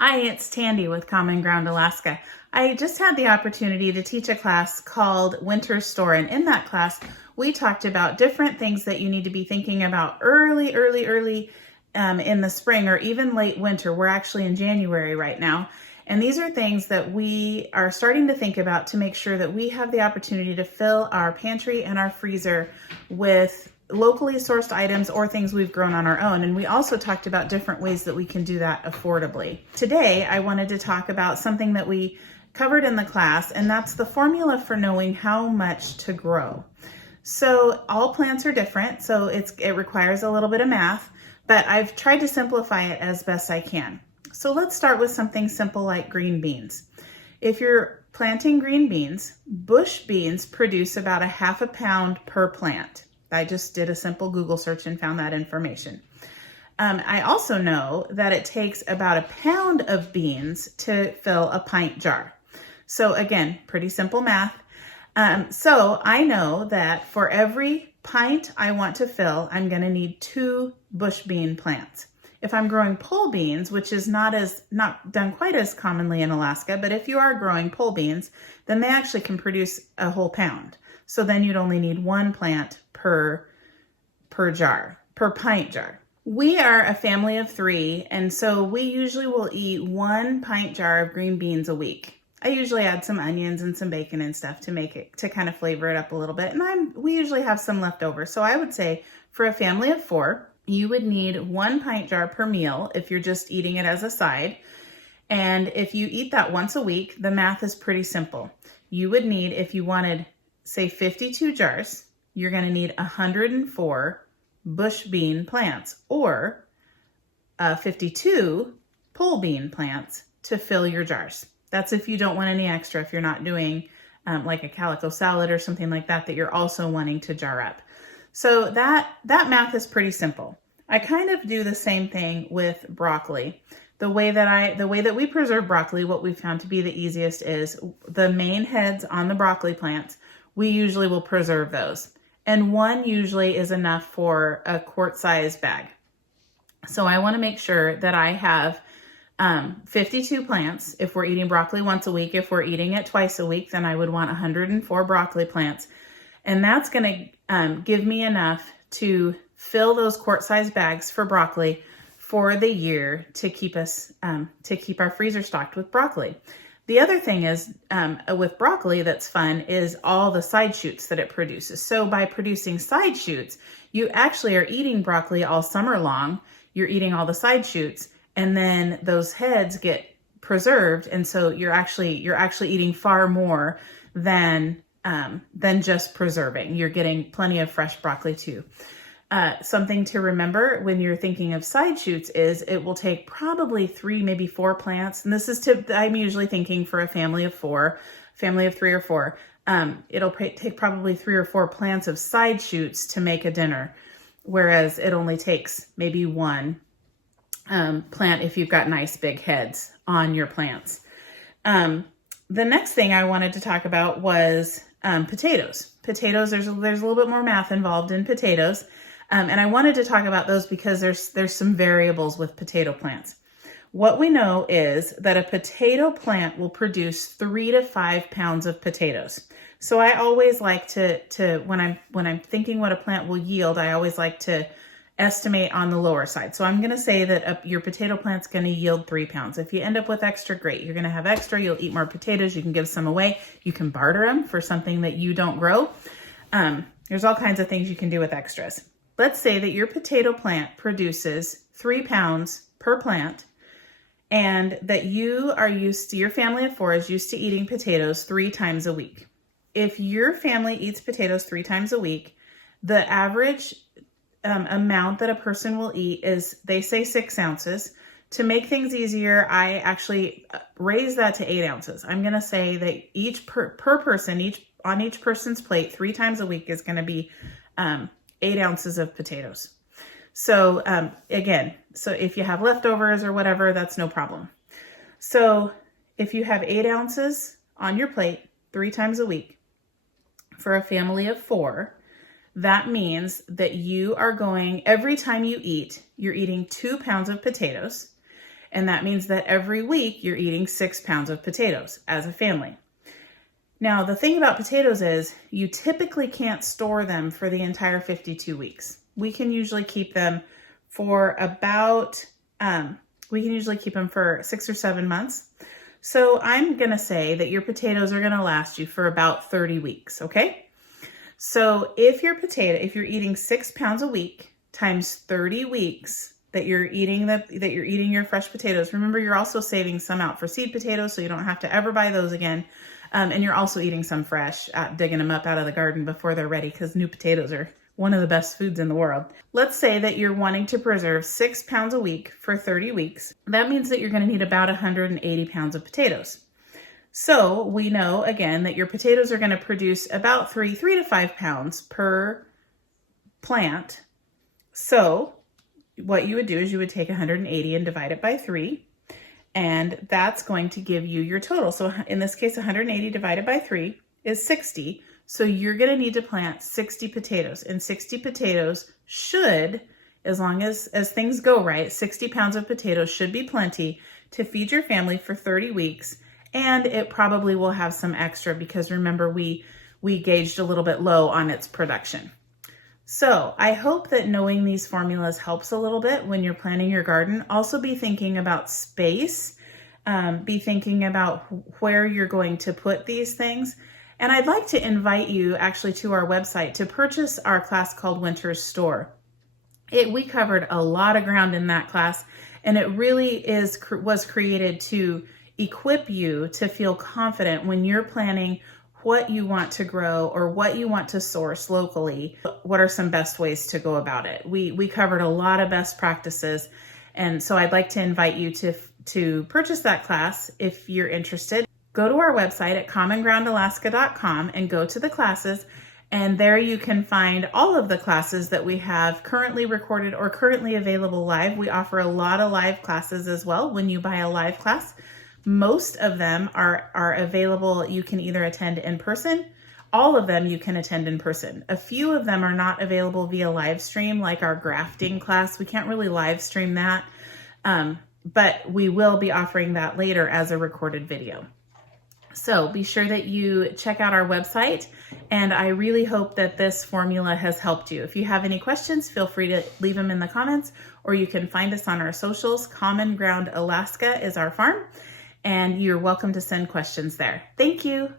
Hi, it's Tandy with Common Ground Alaska. I just had the opportunity to teach a class called Winter Store, and in that class, we talked about different things that you need to be thinking about early in the spring or even late winter. We're actually in January right now, and these are things that we are starting to think about to make sure that we have the opportunity to fill our pantry and our freezer with locally sourced items or things we've grown on our own. And we also talked about different ways that we can do that affordably. Today, I wanted to talk about something that we covered in the class, and that's the formula for knowing how much to grow. So all plants are different, so it requires a little bit of math, but I've tried to simplify it as best I can. So let's start with something simple like green beans. If you're planting green beans, bush beans produce about 1/2 pound per plant. I just did a simple Google search and found that information. I also know that it takes about 1 pound of beans to fill a pint jar. So again, pretty simple math. So I know that for every pint I want to fill, I'm going to need 2 bush bean plants. If I'm growing pole beans, which is not done quite as commonly in Alaska, but if you are growing pole beans, then they actually can produce a whole pound. So then you'd only need 1 plant per pint jar. We are a family of 3, and so we usually will eat 1 pint jar of green beans a week. I usually add some onions and some bacon and stuff to kind of flavor it up a little bit, and we usually have some left over. So I would say for a family of 4, you would need 1 pint jar per meal if you're just eating it as a side. And if you eat that once a week, the math is pretty simple. You would need, if you wanted, say 52 jars, you're going to need 104 bush bean plants or 52 pole bean plants to fill your jars. That's if you don't want any extra, if you're not doing like a calico salad or something like that you're also wanting to jar up. So that math is pretty simple. I kind of do the same thing with broccoli. The way that we preserve broccoli, what we found to be the easiest is the main heads on the broccoli plants. We usually will preserve those. And 1 usually is enough for a quart-sized bag. So I want to make sure that I have 52 plants. If we're eating broccoli once a week, if we're eating it twice a week, then I would want 104 broccoli plants. And that's going to give me enough to fill those quart-sized bags for broccoli for the year to keep our freezer stocked with broccoli. The other thing is with broccoli that's fun is all the side shoots that it produces. So by producing side shoots, you actually are eating broccoli all summer long. You're eating all the side shoots, and then those heads get preserved, and so you're actually eating far more than just preserving. You're getting plenty of fresh broccoli too. Something to remember when you're thinking of side shoots is it will take probably 3, maybe 4 plants. And this is I'm usually thinking for a family of 3 or 4. It'll take probably 3 or 4 plants of side shoots to make a dinner, whereas it only takes maybe 1 plant if you've got nice big heads on your plants. The next thing I wanted to talk about was potatoes. Potatoes, there's a little bit more math involved in potatoes. And I wanted to talk about those because there's some variables with potato plants. What we know is that a potato plant will produce 3 to 5 pounds of potatoes. So I always like to when I'm thinking what a plant will yield, I always like to estimate on the lower side. So I'm going to say that your potato plant's going to yield 3 pounds. If you end up with extra, great. You're going to have extra. You'll eat more potatoes. You can give some away. You can barter them for something that you don't grow. There's all kinds of things you can do with extras. Let's say that your potato plant produces 3 pounds per plant, and that your family of 4 is used to eating potatoes 3 times a week. If your family eats potatoes 3 times a week, the average amount that a person will eat is, they say 6 ounces. To make things easier, I actually raise that to 8 ounces. I'm going to say that each person, on each person's plate 3 times a week is going to be 8 ounces of potatoes. So again, if you have leftovers or whatever, that's no problem. So if you have 8 ounces on your plate 3 times a week for a family of 4, that means that you are every time you eat, you're eating 2 pounds of potatoes. And that means that every week you're eating 6 pounds of potatoes as a family. Now, the thing about potatoes is you typically can't store them for the entire 52 weeks. We can usually keep them for about, for 6 or 7 months. So I'm going to say that your potatoes are going to last you for about 30 weeks, okay? So if you're eating 6 pounds a week times 30 weeks that you're eating your fresh potatoes, remember you're also saving some out for seed potatoes so you don't have to ever buy those again. And you're also eating some fresh, digging them up out of the garden before they're ready, because new potatoes are one of the best foods in the world. Let's say that you're wanting to preserve 6 pounds a week for 30 weeks. That means that you're going to need about 180 pounds of potatoes. So we know, again, that your potatoes are going to produce about 3 to 5 pounds per plant. So what you would do is you would take 180 and divide it by 3. And that's going to give you your total. So in this case, 180 divided by 3 is 60. So you're going to need to plant 60 potatoes. And 60 potatoes should, as long as things go right, 60 pounds of potatoes should be plenty to feed your family for 30 weeks. And it probably will have some extra because remember, we gauged a little bit low on its production. So I hope that knowing these formulas helps a little bit when you're planning your garden. Also be thinking about space, be thinking about where you're going to put these things. And I'd like to invite you actually to our website to purchase our class called Winter's Store. We covered a lot of ground in that class, and it really was created to equip you to feel confident when you're planning what you want to grow or what you want to source locally. What are some best ways to go about it? We covered a lot of best practices. And so I'd like to invite you to purchase that class if you're interested. Go to our website at commongroundalaska.com and go to the classes. And there you can find all of the classes that we have currently recorded or currently available live. We offer a lot of live classes as well when you buy a live class. Most of them are available. You can either attend in person. All of them you can attend in person. A few of them are not available via live stream, like our grafting class. We can't really live stream that, but we will be offering that later as a recorded video. So be sure that you check out our website, and I really hope that this formula has helped you. If you have any questions, feel free to leave them in the comments, or you can find us on our socials. Common Ground Alaska is our farm, and you're welcome to send questions there. Thank you.